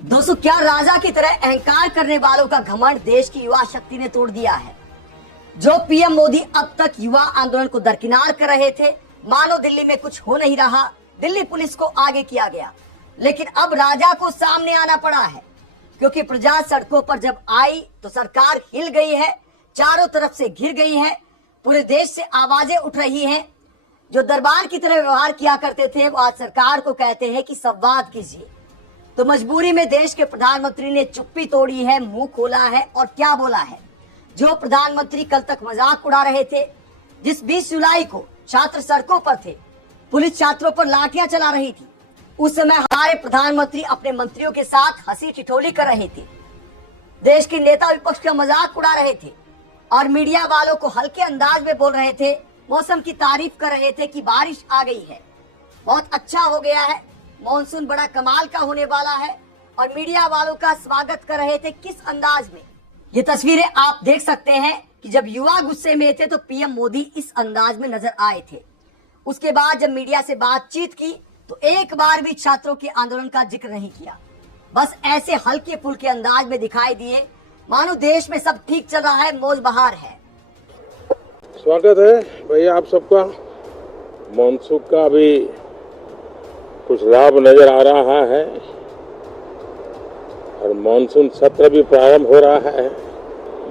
दोस्तों, क्या राजा की तरह अहंकार करने वालों का घमंड देश की युवा शक्ति ने तोड़ दिया है। जो पीएम मोदी अब तक युवा आंदोलन को दरकिनार कर रहे थे, मानो दिल्ली में कुछ हो नहीं रहा, दिल्ली पुलिस को आगे किया गया। लेकिन अब राजा को सामने आना पड़ा है, क्योंकि प्रजा सड़कों पर जब आई तो सरकार हिल गई है, चारों तरफ से घिर गई है, पूरे देश से आवाजें उठ रही हैं। जो दरबार की तरह व्यवहार किया करते थे, वो आज सरकार को कहते हैं कि संवाद कीजिए। तो मजबूरी में देश के प्रधानमंत्री ने चुप्पी तोड़ी है, मुंह खोला है और क्या बोला है। जो प्रधानमंत्री कल तक मजाक उड़ा रहे थे, जिस 20 जुलाई को छात्र सड़कों पर थे, पुलिस छात्रों पर लाठियां चला रही थी, उस समय हमारे प्रधानमंत्री अपने मंत्रियों के साथ हंसी ठिठोली कर रहे थे, देश के नेता विपक्ष का मजाक उड़ा रहे थे और मीडिया वालों को हल्के अंदाज में बोल रहे थे, मौसम की तारीफ कर रहे थे कि बारिश आ गई है, बहुत अच्छा हो गया है, मॉनसून बड़ा कमाल का होने वाला है, और मीडिया वालों का स्वागत कर रहे थे। किस अंदाज में? ये तस्वीरें आप देख सकते हैं कि जब युवा गुस्से में थे तो पीएम मोदी इस अंदाज में नजर आए थे। उसके बाद जब मीडिया से बातचीत की तो एक बार भी छात्रों के आंदोलन का जिक्र नहीं किया, बस ऐसे हल्के फुल्के अंदाज में दिखाई दिए, मानो देश में सब ठीक चल रहा है, मौज बहार है। स्वागत है भैया आप सबका। मानसून का भी कुछ लाभ नजर आ रहा है और मानसून सत्र भी प्रारंभ हो रहा है।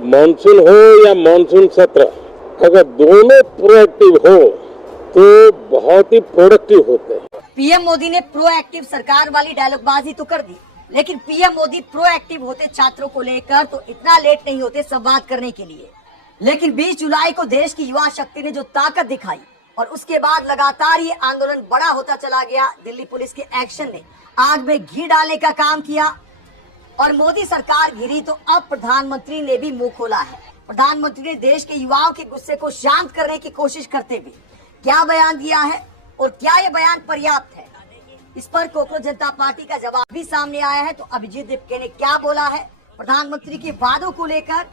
मानसून हो या मानसून सत्र, अगर दोनों प्रोएक्टिव हो तो बहुत ही प्रोडक्टिव होते हैं। पीएम मोदी ने प्रोएक्टिव सरकार वाली डायलॉगबाजी तो कर दी, लेकिन पीएम मोदी प्रोएक्टिव होते छात्रों को लेकर तो इतना लेट नहीं होते संवाद करने के लिए। लेकिन 20 जुलाई को देश की युवा शक्ति ने जो ताकत दिखाई और उसके बाद लगातार ये आंदोलन बड़ा होता चला गया। दिल्ली पुलिस के एक्शन ने आग में घी डालने का काम किया और मोदी सरकार घिरी तो अब प्रधानमंत्री ने भी मुंह खोला है। प्रधानमंत्री ने देश के युवाओं के गुस्से को शांत करने की कोशिश करते हुए क्या बयान दिया है और क्या ये बयान पर्याप्त है, इस पर कॉकरोच जनता पार्टी का जवाब भी सामने आया है। तो अभिजीत दीपके ने क्या बोला है प्रधानमंत्री के वादों को लेकर,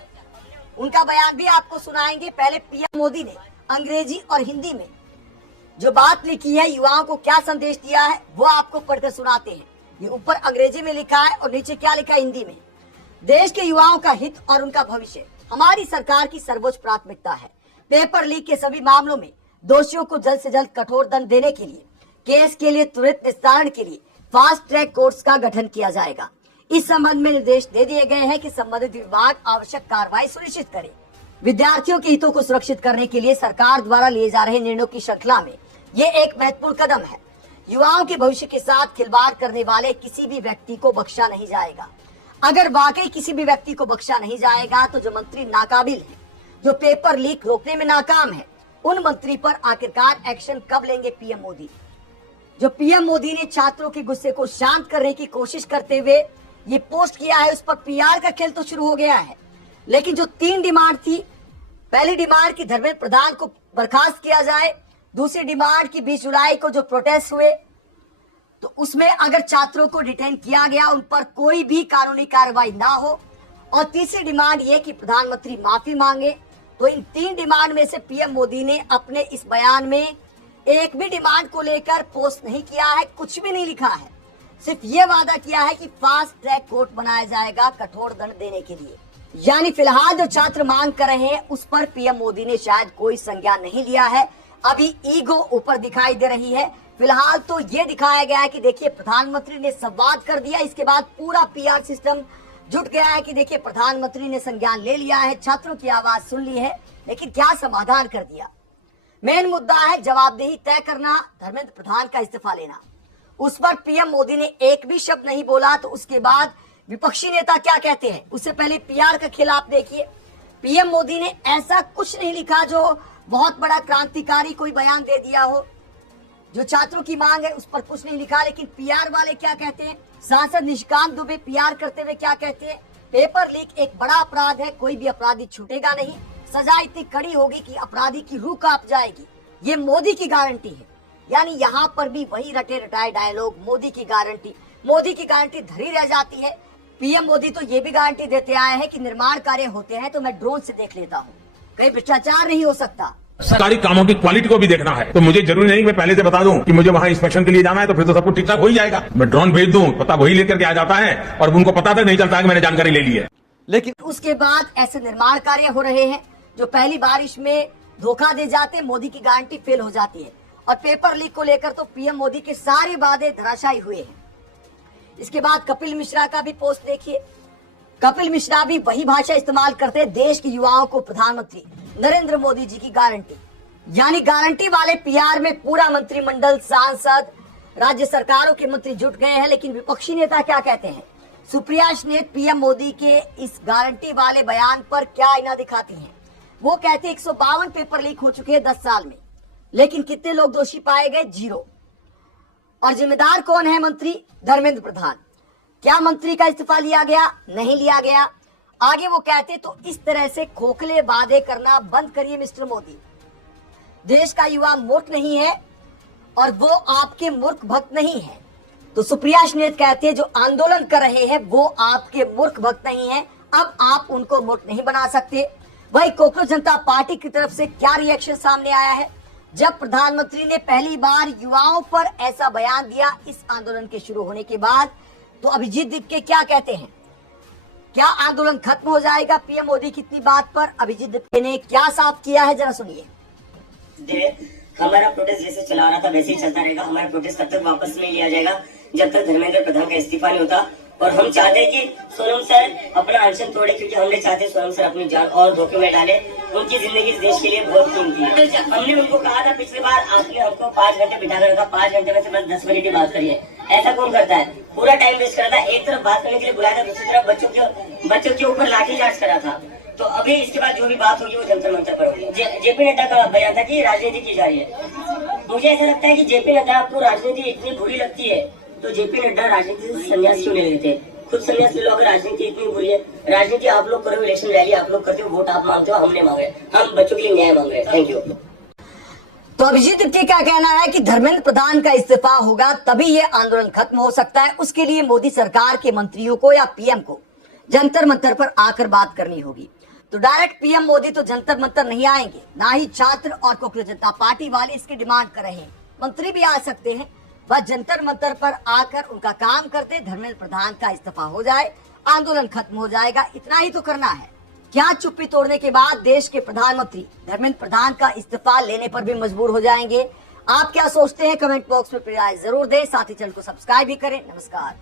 उनका बयान भी आपको सुनाएंगे। पहले पीएम मोदी ने अंग्रेजी और हिंदी में जो बात लिखी है, युवाओं को क्या संदेश दिया है, वो आपको पढ़कर सुनाते हैं। ये ऊपर अंग्रेजी में लिखा है और नीचे क्या लिखा है हिंदी में। देश के युवाओं का हित और उनका भविष्य हमारी सरकार की सर्वोच्च प्राथमिकता है। पेपर लीक के सभी मामलों में दोषियों को जल्द से जल्द कठोर दंड देने के लिए, केस के लिए त्वरित निस्तारण के लिए फास्ट ट्रैक कोर्ट्स का गठन किया जाएगा। इस संबंध में निर्देश दे दिए गए हैं कि संबंधित विभाग आवश्यक कार्रवाई सुनिश्चित करे। विद्यार्थियों के हितों को सुरक्षित करने के लिए सरकार द्वारा लिए जा रहे निर्णयों की श्रृंखला में ये एक महत्वपूर्ण कदम है। युवाओं के भविष्य के साथ खिलवाड़ करने वाले किसी भी व्यक्ति को बख्शा नहीं जाएगा। अगर वाकई किसी भी व्यक्ति को बख्शा नहीं जाएगा तो जो मंत्री नाकाबिल है, जो पेपर लीक रोकने में नाकाम है, उन मंत्री पर आखिरकार एक्शन कब लेंगे पीएम मोदी? जो पीएम मोदी ने छात्रों के गुस्से को शांत करने की कोशिश करते हुए ये पोस्ट किया है, उस पर पीआर का खेल तो शुरू हो गया है। लेकिन जो 3 डिमांड थी, पहली डिमांड की धर्मेंद्र प्रधान को बर्खास्त किया जाए, दूसरी डिमांड की 20 जुलाई को जो प्रोटेस्ट हुए तो उसमें अगर छात्रों को डिटेन किया गया, उन पर कोई भी कानूनी कार्रवाई ना हो, और तीसरी डिमांड ये कि प्रधानमंत्री माफी मांगे। तो इन 3 डिमांड में से पीएम मोदी ने अपने इस बयान में एक भी डिमांड को लेकर पोस्ट नहीं किया है, कुछ भी नहीं लिखा है। सिर्फ ये वादा किया है कि फास्ट ट्रैक कोर्ट बनाया जाएगा कठोर दंड देने के लिए। यानी फिलहाल जो छात्र मांग कर रहे हैं उस पर पीएम मोदी ने शायद कोई संज्ञान नहीं लिया है। अभी ईगो ऊपर दिखाई दे रही है। फिलहाल तो ये दिखाया गया है कि देखिए प्रधानमंत्री ने संवाद कर दिया, इसके बाद पूरा पीआर सिस्टम जुट गया है कि देखिए प्रधानमंत्री ने संज्ञान ले लिया है, छात्रों की आवाज सुन ली है, लेकिन क्या समाधान कर दिया। मेन मुद्दा है जवाबदेही तय करना, धर्मेंद्र प्रधान का इस्तीफा लेना। उस पर पीएम मोदी ने एक भी शब्द नहीं बोला। तो उसके बाद विपक्षी नेता क्या कहते हैं, उससे पहले पीआर का खेल आप देखिए। पीएम मोदी ने ऐसा कुछ नहीं लिखा जो बहुत बड़ा क्रांतिकारी कोई बयान दे दिया हो। जो छात्रों की मांग है उस पर कुछ नहीं लिखा, लेकिन पीआर वाले क्या कहते हैं, सांसद निशिकांत दुबे पीआर करते हुए क्या कहते हैं, पेपर लीक एक बड़ा अपराध है, कोई भी अपराधी छूटेगा नहीं, सजा इतनी कड़ी होगी कि अपराधी की रूह कांप जाएगी, ये मोदी की गारंटी है। यानी यहाँ पर भी वही रटे रटाए डायलॉग, मोदी की गारंटी धरी रह जाती है। पीएम मोदी तो ये भी गारंटी देते आए हैं कि निर्माण कार्य होते हैं तो मैं ड्रोन से देख लेता हूँ, कहीं भ्रष्टाचार नहीं हो सकता। सरकारी कामों की क्वालिटी को भी देखना है। तो मुझे जरूरी नहीं कि मैं पहले से बता दूं कि मुझे वहां इंस्पेक्शन के लिए जाना है, तो फिर तो सब कुछ ठीक ठाक हो ही जाएगा। मैं ड्रोन भेज दूं, पता वही लेकर के आ जाता है और उनको पता तक नहीं चलता है कि मैंने जानकारी ले ली है। लेकिन उसके बाद ऐसे निर्माण कार्य हो रहे हैं जो पहली बारिश में धोखा दे जाते हैं, मोदी की गारंटी फेल हो जाती है। और पेपर लीक को लेकर तो पीएम मोदी के सारे वादे धराशायी हुए हैं। इसके बाद कपिल मिश्रा का भी पोस्ट देखिए। कपिल मिश्रा भी वही भाषा इस्तेमाल करते हैं, देश के युवाओं को प्रधानमंत्री नरेंद्र मोदी जी की गारंटी, यानी गारंटी वाले पीआर में पूरा मंत्रिमंडल, सांसद, राज्य सरकारों के मंत्री जुट गए हैं। लेकिन विपक्षी नेता क्या कहते हैं? सुप्रिया स्नेत पीएम मोदी के इस गारंटी वाले बयान पर क्या आईना दिखाती हैं? वो कहते हैं 152 पेपर लीक हो चुके हैं 10 साल में, लेकिन कितने लोग दोषी पाए गए? 0। और जिम्मेदार कौन है? मंत्री धर्मेंद्र प्रधान। क्या मंत्री का इस्तीफा लिया गया? नहीं लिया गया। आगे वो कहते तो इस तरह से खोखले वादे करना बंद करिए मिस्टर मोदी। देश का युवा मूर्ख नहीं है और वो आपके मूर्ख भक्त नहीं है। तो सुप्रिया स्नेत कहते हैं जो आंदोलन कर रहे हैं वो आपके मूर्ख भक्त नहीं है, अब आप उनको मूर्ख नहीं बना सकते। वही कांग्रेस जनता पार्टी की तरफ से क्या रिएक्शन सामने आया है जब प्रधानमंत्री ने पहली बार युवाओं पर ऐसा बयान दिया इस आंदोलन के शुरू होने के बाद। तो अभिजीत दीपके क्या कहते हैं? क्या आंदोलन खत्म हो जाएगा पीएम मोदी की इतनी बात पर? अभिजीत दीपके ने क्या साफ किया है, जरा सुनिए। हमारा प्रोटेस्ट जैसे चला रहा था वैसे ही चलता रहेगा। हमारा प्रोटेस्ट तब तक वापस नहीं लिया जाएगा जब तक धर्मेंद्र प्रधान का इस्तीफा नहीं होता। और हम चाहते हैं कि सोनम सर अपना अनशन तोड़े, क्योंकि हमने चाहते हैं सोनम सर अपनी जान और धोखे में डाले। उनकी जिंदगी इस देश के लिए बहुत कीमती है। हमने उनको कहा था पिछली बार, आपने हमको 5 घंटे बिठा कर रखा, 5 घंटे में से बस 10 मिनट ही बात करिए। ऐसा कौन करता है? पूरा टाइम वेस्ट करता है। एक तरफ बात करने के लिए बुलाया था, दूसरी तरफ बच्चों के ऊपर लाठीचार्ज करा था। तो अभी इसके बाद जो भी बात होगी वो जंतर मंतर पर होगी। जेपी नड्डा का बयान था कि राजनीति की जा रही है। मुझे ऐसा लगता है कि जेपी नड्डा आपको राजनीति इतनी बुरी लगती है तो जेपी नड्डा राजनीति से संन्यास क्यों नहीं लेते? खुद संन्यास ले लो अगर राजनीति इतनी बुरी है। राजनीति आप लोग करो, इलेक्शन रैली आप लोग करते हो, वोट आप मांगते हो, हमने मांगे, हम बच्चों के लिए न्याय मांग रहे हैं। Thank you. तो अभिजीत दीपके का कहना है कि धर्मेंद्र प्रधान का इस्तीफा होगा तभी ये आंदोलन खत्म हो सकता है। उसके लिए मोदी सरकार के मंत्रियों को या पीएम को जंतर मंतर पर आकर बात करनी होगी। तो डायरेक्ट पीएम मोदी तो जंतर मंतर नहीं आएंगे, ना ही छात्र और कांग्रेस जनता पार्टी वाले इसकी डिमांड कर रहे हैं। मंत्री भी आ सकते हैं, बस जंतर मंतर पर आकर उनका काम करते धर्मेंद्र प्रधान का इस्तीफा हो जाए, आंदोलन खत्म हो जाएगा। इतना ही तो करना है। क्या चुप्पी तोड़ने के बाद देश के प्रधानमंत्री धर्मेंद्र प्रधान का इस्तीफा लेने पर भी मजबूर हो जाएंगे? आप क्या सोचते हैं? कमेंट बॉक्स में अपनी राय जरूर दें, साथ ही चैनल को सब्सक्राइब भी करें। नमस्कार।